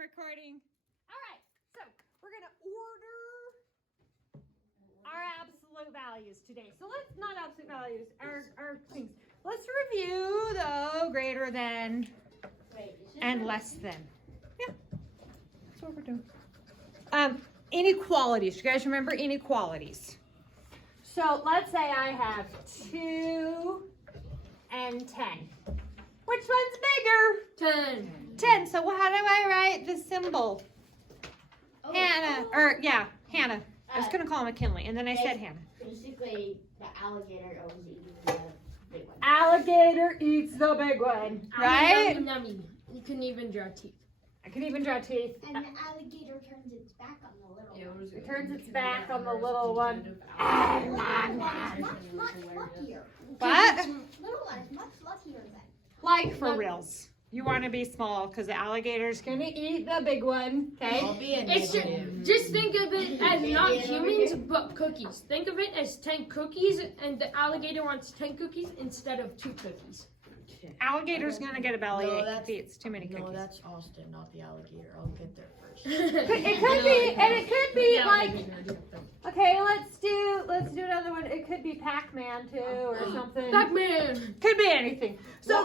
recording. All right, so we're going to order our absolute values today. So let's, not absolute values, our things. Let's review the greater than and less than. Yeah, that's what we're doing. Inequalities. You guys remember inequalities? So let's say I have 2 and 10. Which one's bigger? 10. 10. So how do I write the symbol? Hannah. Hannah. I was going to call McKinley, and then I said Hannah. Basically, the alligator always eats the big one. Alligator eats the big one, right? Nummy. You couldn't even draw teeth. I can even draw teeth. And the alligator turns its back on the little one. It turns its back on the little one. Little one is much luckier. What? Little one is much luckier than. Like for reals. You want to be small because the alligator's going to eat the big one, okay? It's just think of it as not humans, but cookies. Think of it as 10 cookies, and the alligator wants 10 cookies instead of 2 cookies. Alligator's going to get a bellyache if he eats too many cookies. No, that's Austin, not the alligator. I'll get there first. It could be, and it could be like, okay, let's do another one. It could be Pac-Man too, or something. Pac-Man! Could be anything. So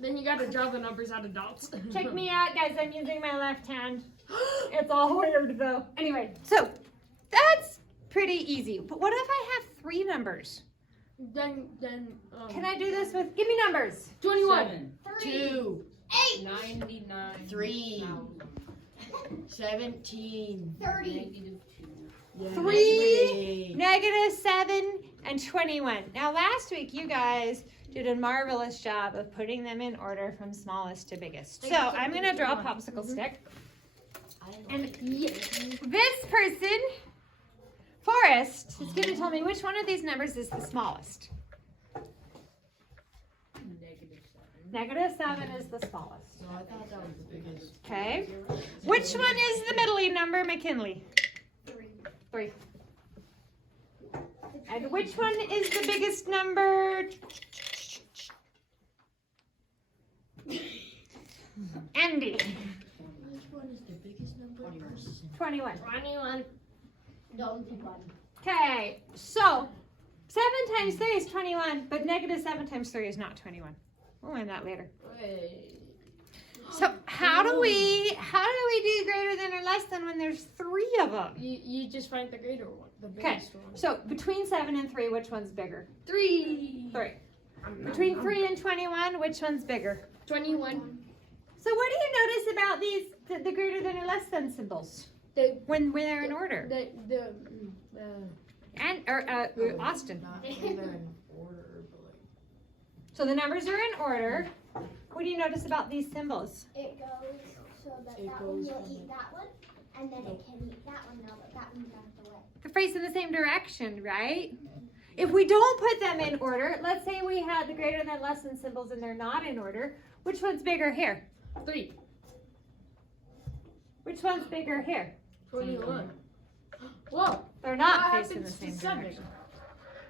then you gotta draw the numbers out of dots. check me out, guys. I'm using my left hand. It's all weird though. Anyway, so that's pretty easy. But what if I have 3 numbers? Then Can I do this with? Give me numbers. 21. 2, 8, 99, 3, 17, 30. 3, -7, and 21. Now last week you guys did a marvelous job of putting them in order from smallest to biggest. So I'm going to draw a popsicle stick. And this person, Forrest, is going to tell me which one of these numbers is the smallest. -7 is the smallest. No, I thought that was the biggest. Okay. Which one is the middle number, McKinley? 3. And which one is the biggest number? Andy. Which one is the biggest number? 21. 21. Don't pick one. Okay, so 7 times 3 is 21, but -7 times 3 is not 21. We'll learn that later. So how do we do greater than or less than when there's 3 of them? You just find the greater one, the Okay, biggest one. so between 7 and 3, which one's bigger? 3. 3. Between 3 and 21, which one's bigger? 21. So what do you notice about these, the greater than or less than symbols? When they're in order. Austin. Not either in order, but like. So the numbers are in order. What do you notice about these symbols? It goes so that It that one goes will from eat that one, and then it can eat that one now that that one's out of the way. They're facing the same direction, right? If we don't put them in order, let's say we had the greater than less than symbols and they're not in order, which one's bigger here? 3. Which one's bigger here? 21. Whoa. They're not What facing the happens same to 7? direction.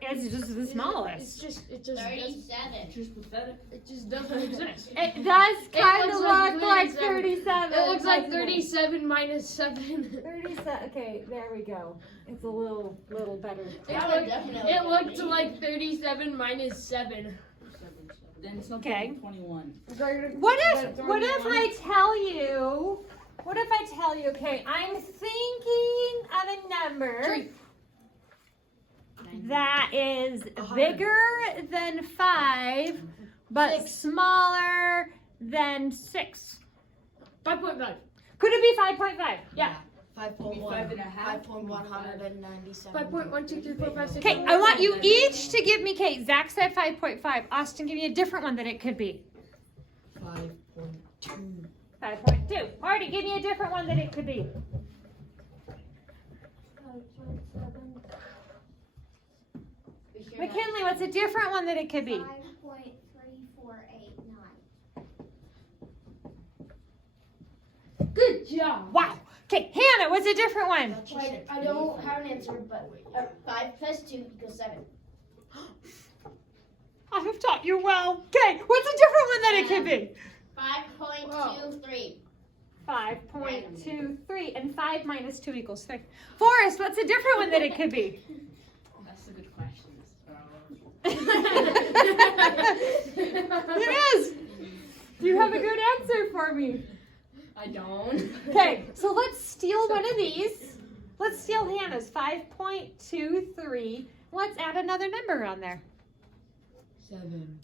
It's just the smallest. It just 37. Just pathetic. it just doesn't exist. It does kind of looks look like like 37. It looks like doesn't it? 37 minus 7. 37. Okay, there we go. It's a little better. It looked like 37 minus 7. Then something Okay. 21. What if I tell you? What if I tell you? Okay, I'm thinking of a number 3. that is bigger than 5, but smaller than 6. 5.5. Could it be 5.5? Yeah. 5.1. 5.197. 5.1, 2, 3, 4, 5, 6. Okay, I want you each to give me, Kate, Zach said 5.5. Austin, give me a different one that it could be. 5.2. 5.2. Marty, give me a different one that it could be. 5.7. McKinley, what's a different one that it could be? 5.3489. Good job. Wow. Okay, Hannah, what's a different one? Wait, I don't have an answer, but 5 plus 2 equals 7. I have taught you well. Okay, what's a different one that it could be? 5.23. 5. 5.23. And 5 minus 2 equals 3. Forrest, what's a different one that it could be? That's a good question. It is. Do you have a good answer for me? I don't. Okay, so let's steal one of these. Let's steal Hannah's 5.23. Let's add another number on there. 7.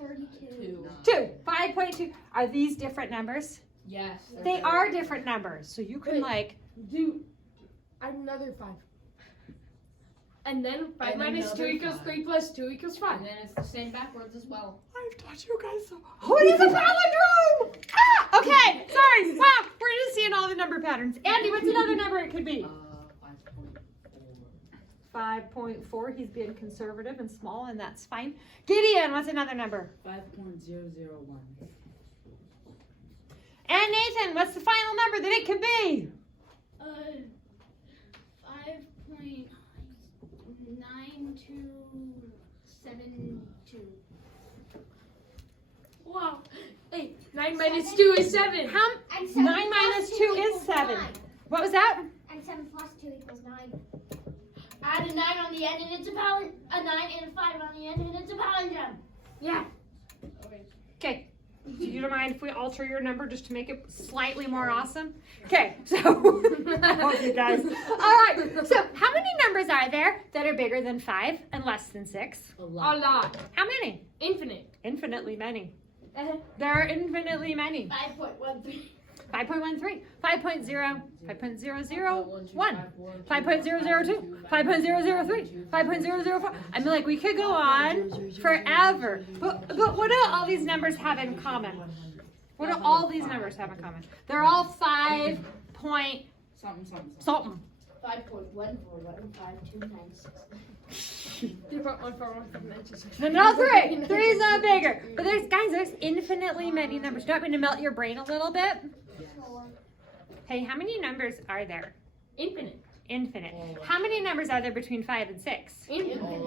32. 2. 5.2. Are these different numbers? Yes. They are different numbers. So you can Wait. Do another 5. And then 5 And minus 2 another equals 5. 3 plus 2 equals 5. And then it's the same backwards as well. I've taught you guys so. Oh, it is a palindrome! Ah, okay, sorry. Wow, we're just seeing all the number patterns. Andy, what's another number it could be? 5.4. 5.4. He's being conservative and small, and that's fine. Gideon, what's another number? 5.001. And Nathan, what's the final number that it could be? 5.9272. Wow. Hey, 9 minus 2 is 7. How? And 7 9 plus minus 2 2 is equals 7. 9. What was that? And 7 plus 2 equals 9. Add a 9 on the end and it's a 9 and a 5 on the end and it's a palindrome. Yeah. Okay. So you don't mind if we alter your number just to make it slightly more awesome? Okay, so okay, guys. All right. So how many numbers are there that are bigger than 5 and less than 6? A A lot. lot. How many? Infinite. Infinitely many. Uh-huh. There are infinitely many. 5.13. 5.13, 5.0, 5.001, 5.002, 5.003, 5.004. I mean, like, we could go on forever. But what do all these numbers have in common? What do all these numbers have in common? They're all 5 point Something. something. 5.141256. No, 3. 3 is not bigger. But there's infinitely many numbers. Do you want me to melt your brain a little bit? Hey, how many numbers are there? Infinite. Infinite. How many numbers are there between 5 and 6? Infinite.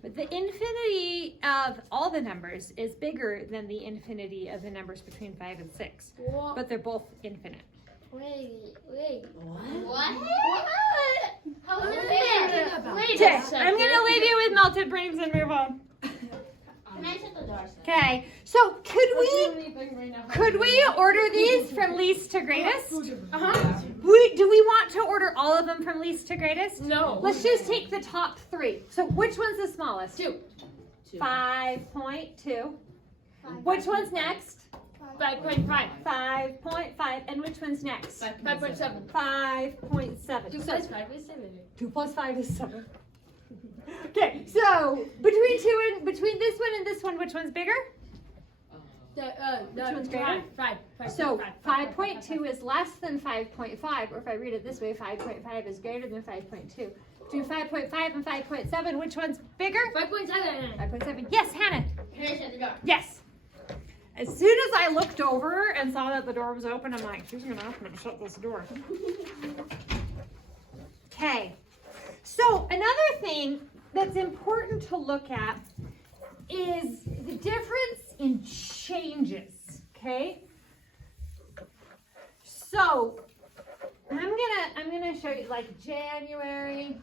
But the infinity of all the numbers is bigger than the infinity of the numbers between 5 and 6. But they're both infinite. Wait. What? What? How is it bigger? Wait Okay, a second. I'm going to leave you with melted brains and move on. Can I shut the door? Okay, so could we order these from least to greatest? Uh-huh. Do we want to order all of them from least to greatest? No. Let's just take the top 3. So which one's the smallest? 2. 5.2. Which one's next? 5.5. 5.5. And which one's next? 5.7. 5.7. 2 plus 5 is 7. 2 plus 5 is 7. Okay, so between this one and this one, which one's bigger? Which one's greater? 5. So 5.2 is less than 5.5, or if I read it this way, 5.5 is greater than 5.2. Between 5.5 and 5.7, which one's bigger? 5.7. 5.7. Yes, Hannah. Can I shut the door? Yes. As soon as I looked over and saw that the door was open, I'm like, she's going to ask me to shut this door. Okay. So another thing that's important to look at is the difference in changes, okay? So I'm gonna show you like January.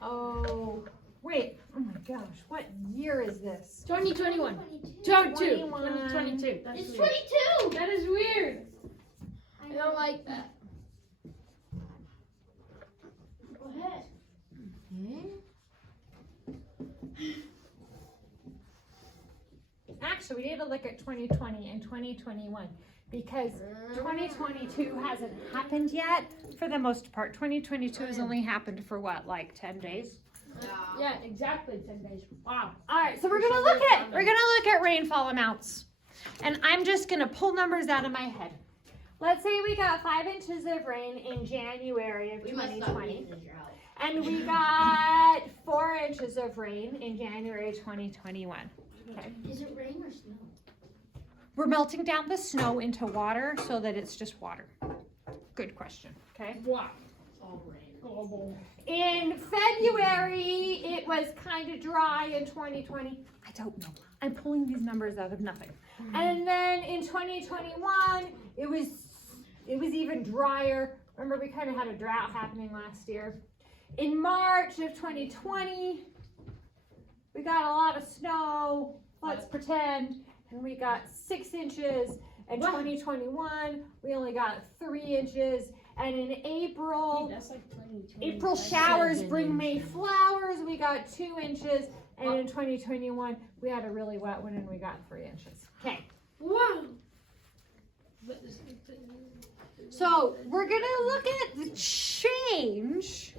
Oh wait, oh my gosh, what year is this? 2021. 2022. That's It's weird. 22. That is weird. I I don't like that. Go ahead. Actually, we need to look at 2020 and 2021 because 2022 hasn't happened yet for the most part. 2022 has only happened for what, like 10 days? Yeah, exactly 10 days. Wow. All right, so we're gonna look at rainfall amounts, and I'm just gonna pull numbers out of my head. Let's say we got 5 inches of rain in January of We must stop 2020, being this drought. and we got 4 inches of rain in January 2021. Okay. Is it rain or snow? We're melting down the snow into water so that it's just water. Good question. Okay. Wow. All rain. Global. In February, it was kind of dry in 2020. I don't know. I'm pulling these numbers out of nothing. And then in 2021, it was even drier. Remember, we kind of had a drought happening last year. In March of 2020, we got a lot of snow, let's pretend, and we got 6 inches. In 2021, we only got 3 inches. And in April, April showers bring May flowers. We got 2 inches. And in 2021, we had a really wet one and we got 3 inches. Okay. Wow. So we're going to look at the change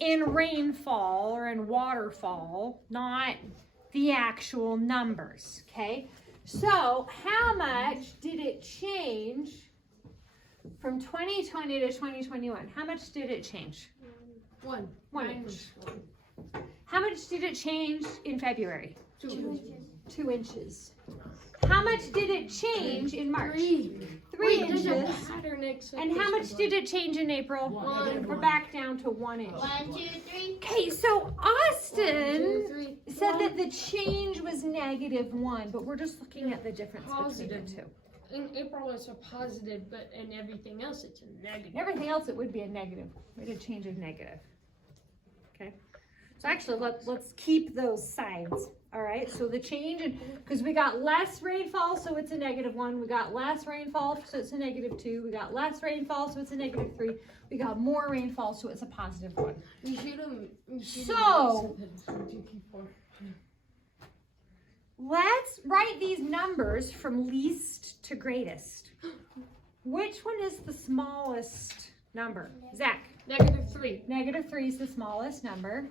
in rainfall or in waterfall, not the actual numbers. Okay. So how much did it change from 2020 to 2021? How much did it change? 1 inch. How much did it change in February? 2 inches. 2 inches. How much did it change in March? 3 3 There's a inches. pattern And how much did it change in April? 1. We're back down to 1 inch. 1, 2, 3. Okay, so Austin 3. said that the change was -1, but we're just looking at the difference between the two. In April it's a positive, but in everything else it's a negative. Everything else it would be a negative. We did change of negative. Okay. So actually let's keep those signs. All right. So the change in, because we got less rainfall, so it's a -1. We got less rainfall, so it's a -2. We got less rainfall, so it's a -3. We got more rainfall, so it's a +1. You should have. So let's write these numbers from least to greatest. Which one is the smallest number? Zach. -3. -3 is the smallest number.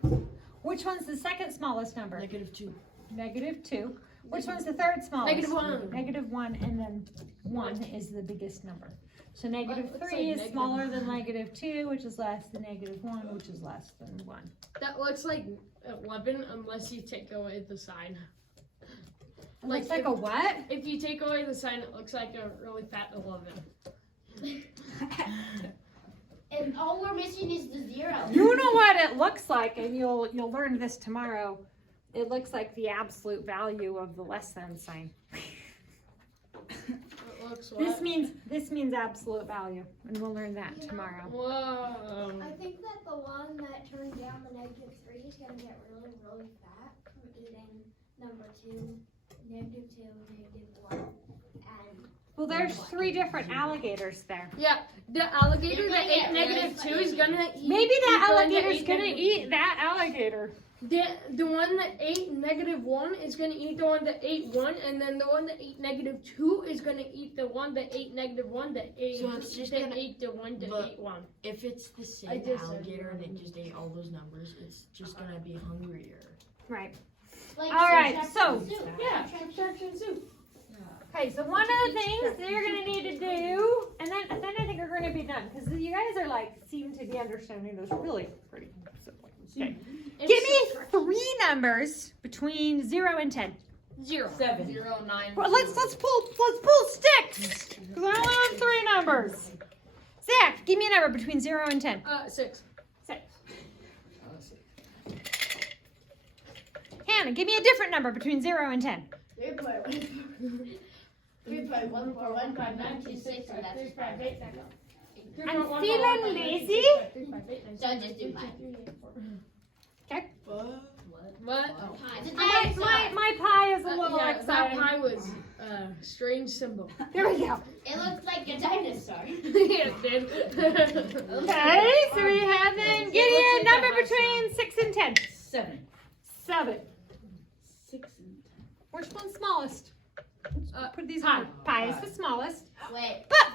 Which one's the second smallest number? -2. -2. Which one's the third smallest? -1. -1, and then 1 is the biggest number. So -3 let's is say smaller than -2, which is less than -1, which is less than 1. That looks like 11 unless you take away the sign. It looks like a what? If you take away the sign, it looks like a really fat 11. And all we're missing is the 0. You know what it looks like, and you'll learn this tomorrow. It looks like the absolute value of the less than sign. It looks This means absolute value, and we'll learn that tomorrow. Whoa. I think that the one that turned down the -3 is going to get really, really fat from eating number 2, -2, -1, and Well, there's 3 different alligators there. Yeah, the alligator You're that gonna get ate really -2 is gonna eat. Maybe that the one alligator's ate gonna negative- eat that alligator. The one that ate -1 is gonna eat the one that ate 1, and then the one that ate -2 is gonna eat the one that ate -1 that ate. So it's just that gonna- ate the one that but- ate 1. If it's the same I just- alligator and it just ate all those numbers, it's just gonna be hungrier. Right. Like All right, subtraction so- soup. Yeah, subtraction soup. Okay, so one of the things that you're gonna need to do, and then I think we're gonna be done, because you guys are seem to be understanding those really pretty simply. Okay. Give me 3 numbers between 0 and 10. 0. 7. 0, 9. Well, let's pull sticks, because I only have 3 numbers. Zach, give me a number between 0 and 10. 6. 6. Hannah, give me a different number between 0 and 10. 3.1415926, and that's 5. I'm feeling lazy. So just do 5. Okay. What? My pie is a little Yeah, that exciting. pie was a strange symbol. Here we go. It looks like a dinosaur. Yeah, it did. Okay, so we have then. Give me a number between 6 and 10. 7. 7. 6 and Which one's smallest? Put these pie. on. Pie is the smallest. Wait. But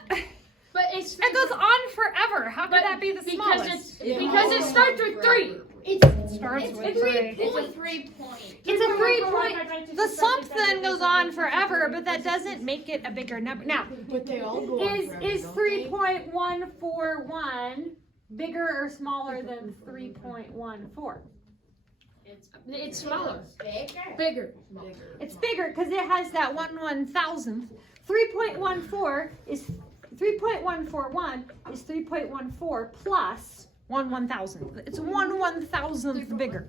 But it's it goes on forever. How could that be the smallest? because it starts with 3. It starts with 3. It's a 3 point. It's a 3 point. The something goes on forever, but that doesn't make it a bigger number. Now, But they all go on forever, is don't they? 3.141 bigger or smaller than 3.14? It's smaller. Bigger. Bigger. Bigger. It's bigger because it has that 1/1000th. 3.14 is 3.141 is 3.14 plus 1/1000th. It's 1/1000th bigger.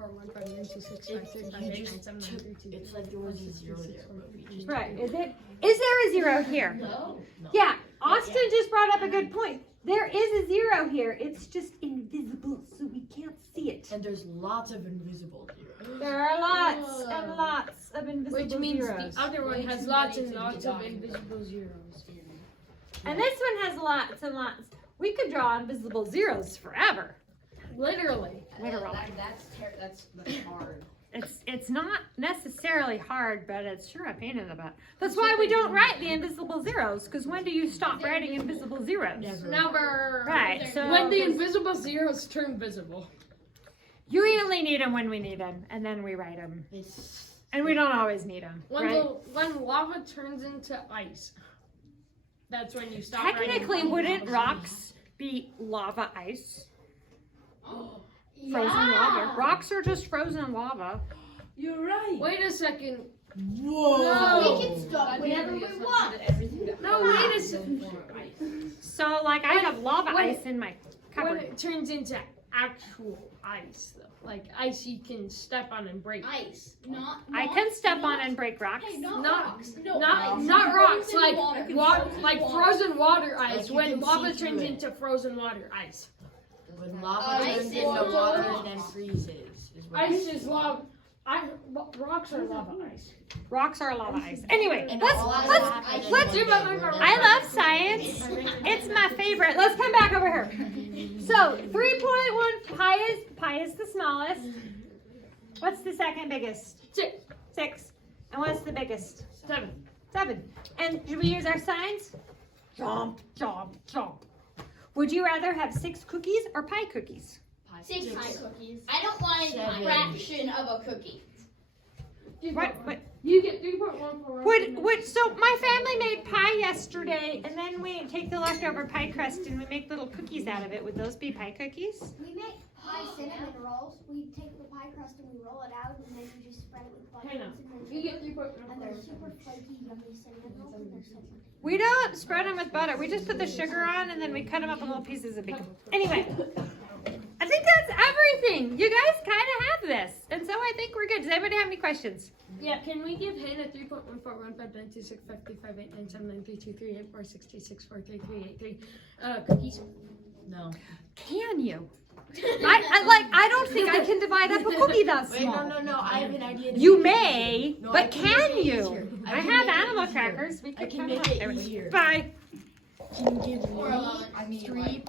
It's like there was a 0 there. But we just Right, is it? Is there a 0 here? No. Yeah, Austin just brought up a good point. There is a 0 here. It's just invisible, so we can't see it. And there's lots of invisible zeros. There are lots and lots of invisible Which means zeros. the other one has lots and lots of invisible zeros. And this one has lots and lots. We could draw invisible zeros forever. Literally. Literally. That's hard. It's not necessarily hard, but it's sure a pain in the butt. That's why we don't write the invisible zeros, because when do you stop writing invisible zeros? Never. Right, so When the invisible zeros turn visible. you only need them when we need them, and then we write them. And we don't always need them, right? When lava turns into ice, that's when you stop writing. Technically, wouldn't rocks be lava ice? Frozen lava. Rocks are just frozen lava. You're right. Wait a second. Whoa. We can stop whenever we want. No, wait a second. So, like, I have lava ice in my When cupboard. it turns into actual ice, though, like ice you can step on and break. Ice, not. I can step on and break rocks. Hey, not Not- rocks. No, Not ice. not rocks, Frozen like water. like frozen water ice. Like you When can lava see through turns it. into frozen water ice. When lava Ice turns is into water water. and then freezes. Is what Ice is lava. Rocks are lava ice. Rocks are lava ice. Anyway, And let's all that let's happens let's. when they- I love science. It's my favorite. Let's come back over here. So 3.1 pi is the smallest. What's the second biggest? 6, 6. And what's the biggest? 7. 7. And should we use our signs? Jump, jump, jump. Would you rather have 6 cookies or pie cookies? 6 pie cookies. I don't want a 7. fraction of a cookie. What? You get 3.1 for So my family made pie yesterday, and then we take the leftover pie crust and we make little cookies out of it. Would those be pie cookies? We make pie cinnamon rolls. We take the pie crust and we roll it out, and then we just spread it with butter Hang on. and cinnamon. You get 3.1 And they're super flaky, yummy cinnamon rolls. And they're so good. We don't spread them with butter. We just put the sugar on and then we cut them up in little pieces of bacon. Anyway, I think that's everything. You guys kind of have this, and so I think we're good. Does anybody have any questions? Yeah, can we give Hannah 3.1415926535897932384626433383 cookies? No. Can you? I don't think I can divide up a cookie that Wait, small. no. I have an idea. You may, No, I but can make can it you? easier. I I can have make it animal easier. crackers. We I could can cut make them it up. easier. Bye. Can you give Or me a lot. 3